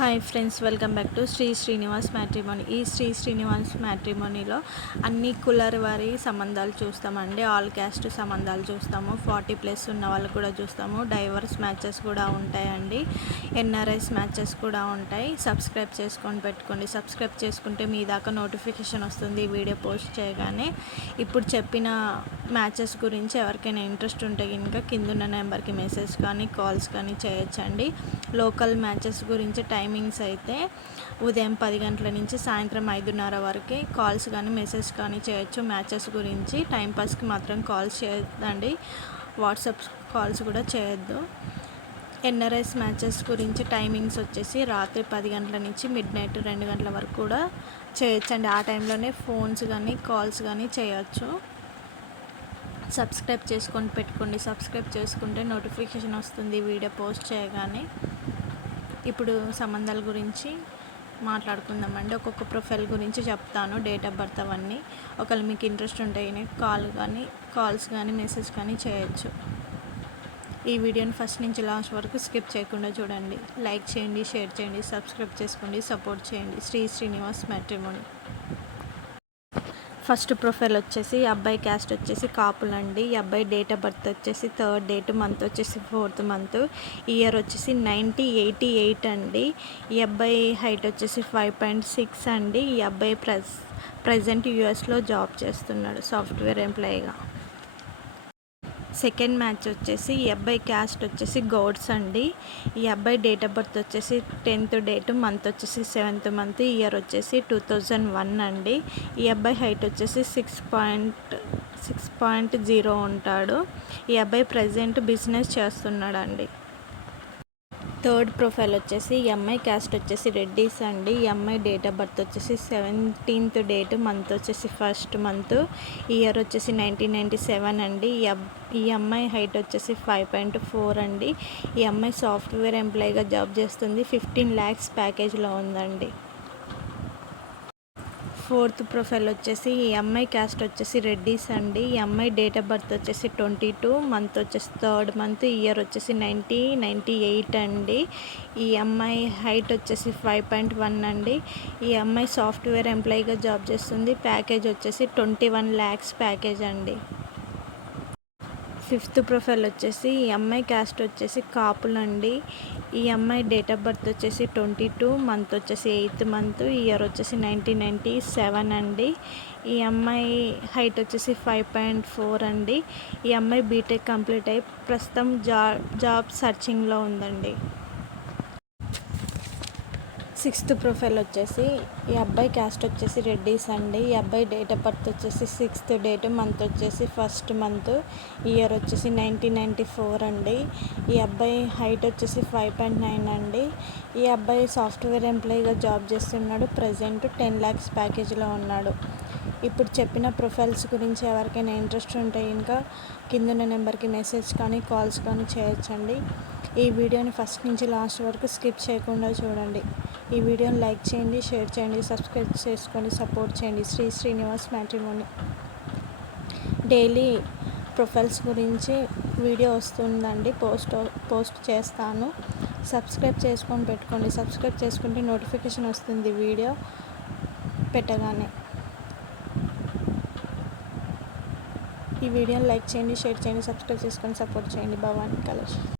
Hi friends, welcome back to Sri Srinivas matrimony. ఈ శ్రీ శ్రీనివాస్ మ్యాట్రిమోనీలో అన్ని కులర్ వారి సంబంధాలు చూస్తామండి. ఆల్ క్యాస్ట్ సంబంధాలు చూస్తాము. 40+ ఉన్న వాళ్ళు కూడా చూస్తాము. డైవర్స్ మ్యాచెస్ కూడా ఉంటాయండి. ఎన్ఆర్ఐస్ మ్యాచెస్ కూడా ఉంటాయి. సబ్స్క్రైబ్ చేసుకొని పెట్టుకోండి. సబ్స్క్రైబ్ చేసుకుంటే మీ దాకా నోటిఫికేషన్ వస్తుంది ఈ వీడియో పోస్ట్ చేయగానే. ఇప్పుడు చెప్పిన మ్యాచెస్ గురించి ఎవరికైనా ఇంట్రెస్ట్ ఉంటే కనుక కిందున్న నెంబర్కి మెసేజ్ కానీ కాల్స్ కానీ చేయొచ్చండి. లోకల్ మ్యాచెస్ గురించి టైమింగ్స్ అయితే ఉదయం 10 గంటల నుంచి సాయంత్రం 5:30 వరకు కాల్స్ కానీ మెసేజ్ కానీ చేయొచ్చు. మ్యాచెస్ గురించి టైంపాస్కి మాత్రం కాల్స్ చేయొద్దండి. వాట్సాప్ కాల్స్ కూడా చేయొద్దు. ఎన్ఆర్ఎస్ మ్యాచెస్ గురించి టైమింగ్స్ వచ్చేసి రాత్రి 10 గంటల నుంచి మిడ్నైట్ 2 గంటల వరకు కూడా చేయొచ్చండి. ఆ టైంలోనే ఫోన్స్ కానీ కాల్స్ కానీ చేయొచ్చు. సబ్స్క్రైబ్ చేసుకొని పెట్టుకోండి. సబ్స్క్రైబ్ చేసుకుంటే నోటిఫికేషన్ వస్తుంది వీడియో పోస్ట్ చేయగానే. ఇప్పుడు సంబంధాల గురించి మాట్లాడుకుందామండి. ఒక్కొక్క ప్రొఫైల్ గురించి చెప్తాను, డేట్ ఆఫ్ బర్త్ అవన్నీ. ఒకవేళ మీకు ఇంట్రెస్ట్ ఉంటే కాల్స్ కానీ మెసేజ్ కానీ చేయొచ్చు. ఈ వీడియోని ఫస్ట్ నుంచి లాస్ట్ వరకు స్కిప్ చేయకుండా చూడండి. లైక్ చేయండి, షేర్ చేయండి, సబ్స్క్రైబ్ చేసుకోండి, సపోర్ట్ చేయండి. Sri Srinivas matrimony. First profile వచ్చేసి ఈ అబ్బాయి క్యాస్ట్ వచ్చేసి కాపులండి. ఈ అబ్బాయి డేట్ ఆఫ్ బర్త్ వచ్చేసి 3rd డేట్, మంత్ వచ్చేసి 4th మంత్, ఇయర్ వచ్చేసి 1988 అండి. ఈ అబ్బాయి హైట్ వచ్చేసి 5.6 అండి. ఈ అబ్బాయి ప్రజెంట్ యూఎస్లో జాబ్ చేస్తున్నాడు, సాఫ్ట్వేర్ ఎంప్లాయీగా. సెకండ్ మ్యాచ్ వచ్చేసి ఈ అబ్బాయి క్యాస్ట్ వచ్చేసి గౌడ్స్ అండి. ఈ అబ్బాయి డేట్ ఆఫ్ బర్త్ వచ్చేసి 10th డేట్, మంత్ వచ్చేసి 7th మంత్, ఇయర్ వచ్చేసి 2001 అండి. ఈ అబ్బాయి హైట్ వచ్చేసి 6.0 ఉంటాడు. ఈ అబ్బాయి ప్రజెంట్ బిజినెస్ చేస్తున్నాడండి. థర్డ్ ప్రొఫైల్ వచ్చేసి ఈ అమ్మాయి క్యాస్ట్ వచ్చేసి రెడ్డీస్ అండి. ఈ అమ్మాయి డేట్ ఆఫ్ బర్త్ వచ్చేసి 17th డేట్, మంత్ వచ్చేసి 1st మంత్, ఇయర్ వచ్చేసి 1997 అండి. ఈ అమ్మాయి హైట్ వచ్చేసి 5.4 అండి. ఈ అమ్మాయి సాఫ్ట్వేర్ ఎంప్లాయీగా జాబ్ చేస్తుంది. 15 lakhs ప్యాకేజ్లో ఉందండి. ఫోర్త్ ప్రొఫైల్ వచ్చేసి ఈ అమ్మాయి క్యాస్ట్ వచ్చేసి రెడ్డీస్ అండి. ఈ అమ్మాయి డేట్ ఆఫ్ బర్త్ వచ్చేసి 22, మంత్ వచ్చేసి 3rd మంత్, ఇయర్ వచ్చేసి 1998 అండి. ఈ అమ్మాయి హైట్ వచ్చేసి 5.1 అండి. ఈ అమ్మాయి సాఫ్ట్వేర్ ఎంప్లాయీగా జాబ్ చేస్తుంది. ప్యాకేజ్ వచ్చేసి 21 lakhs ప్యాకేజ్ అండి. ఫిఫ్త్ ప్రొఫైల్ వచ్చేసి ఈ అమ్మాయి క్యాస్ట్ వచ్చేసి కాపులండి. ఈ అమ్మాయి డేట్ ఆఫ్ బర్త్ వచ్చేసి 22, మంత్ వచ్చేసి 8th మంత్, ఇయర్ వచ్చేసి 1997 అండి. ఈ అమ్మాయి హైట్ వచ్చేసి 5.4 అండి. ఈ అమ్మాయి బీటెక్ కంప్లీట్ అయ్యి ప్రస్తుతం జాబ్ సర్చింగ్లో ఉందండి. సిక్స్త్ ప్రొఫైల్ వచ్చేసి ఈ అబ్బాయి క్యాస్ట్ వచ్చేసి రెడ్డీస్ అండి. ఈ అబ్బాయి డేట్ ఆఫ్ బర్త్ వచ్చేసి 6th డేట్, మంత్ వచ్చేసి 1st మంత్, ఇయర్ వచ్చేసి 1994 అండి. ఈ అబ్బాయి హైట్ వచ్చేసి 5.9 అండి. ఈ అబ్బాయి సాఫ్ట్వేర్ ఎంప్లాయీగా జాబ్ చేస్తున్నాడు. ప్రజెంట్ 10 lakhs ప్యాకేజ్లో ఉన్నాడు. ఇప్పుడు చెప్పిన ప్రొఫైల్స్ గురించి ఎవరికైనా ఇంట్రెస్ట్ ఉంటే ఇంకా కిందున్న నెంబర్కి మెసేజ్ కానీ కాల్స్ కానీ చేయొచ్చండి. ఈ వీడియోని ఫస్ట్ నుంచి లాస్ట్ వరకు స్కిప్ చేయకుండా చూడండి. ఈ వీడియోని లైక్ చేయండి, షేర్ చేయండి, సబ్స్క్రైబ్ చేసుకొని సపోర్ట్ చేయండి. Sri Srinivas matrimony. Daily profiles గురించి వీడియో వస్తుందండి, పోస్ట్ చేస్తాను. సబ్స్క్రైబ్ చేసుకొని పెట్టుకోండి. సబ్స్క్రైబ్ చేసుకుంటే నోటిఫికేషన్ వస్తుంది వీడియో పెట్టగానే. ఈ వీడియోని లైక్ చేయండి, షేర్ చేయండి, సబ్స్క్రైబ్ చేసుకొని సపోర్ట్ చేయండి. భవానీ కలర్స్.